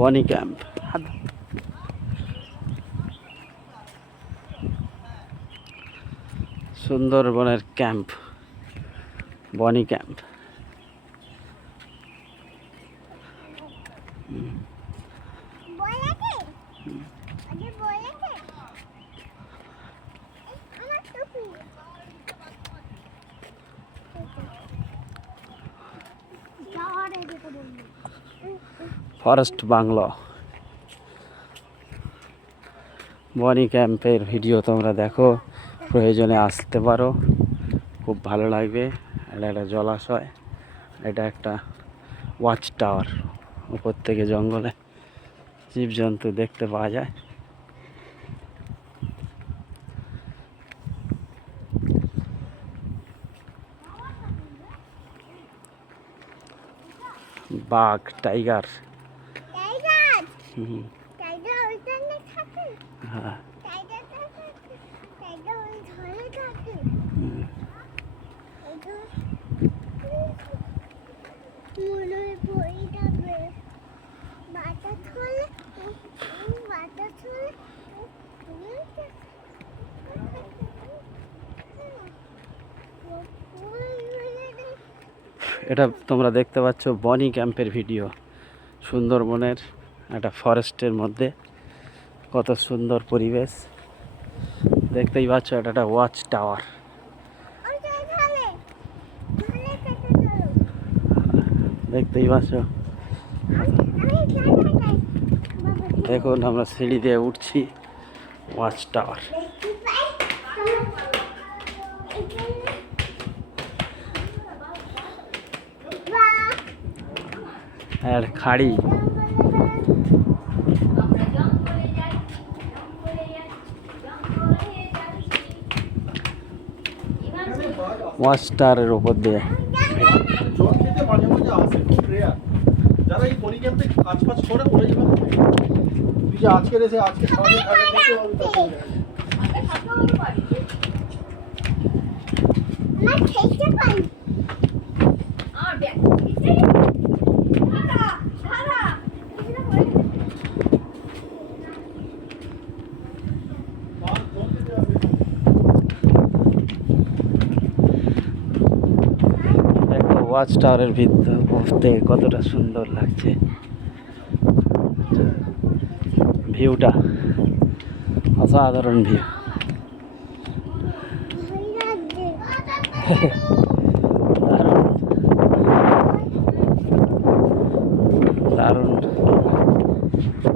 বনি ক্যাম্প। সুন্দরবনের ক্যাম্প বনি ক্যাম্প। Forest bungalow. বনি ক্যাম্পের ভিডিও তোমরা দেখো, প্রয়োজনে আসতে পারো। খুব ভালো লাগবে এটা একটা জলাশয় এটা একটা ওয়াচ টাওয়ার উপর থেকে জঙ্গলে জীবজন্তু দেখতে পাওয়া যায়। বাঘ টাইগার টাইগার হুম, টাইগার ওইখানে থাকে হ্যাঁ। এটা তোমরা দেখতে পাচ্ছ বনি ক্যাম্পের ভিডিও সুন্দরবনের। একটা ফরেস্টের মধ্যে। কত সুন্দর পরিবেশ। দেখতেই পাচ্ছ, এটা একটা ওয়াচ টাওয়ার। দেখতেই পাচ্ছ। দেখুন আমরা সিঁড়ি দিয়ে উঠছি ওয়াচ টাওয়ার। আর খাড়ি। ওয়াচ টাওয়ারের ওপর দিয়ে জল খেতে মাঝে মাঝে আসে খুব রেয়ার যারা এই পলি ক্যাম্পে কাজ ফাজ করে ওরাই ভালো তুই যে আজকের এসে আজকে ওয়াচ টাওয়ারের ভিতরে পড়তে কতটা সুন্দর লাগছে। ভিউটা অসাধারণ ভিউ। দারুণ। দারুণ।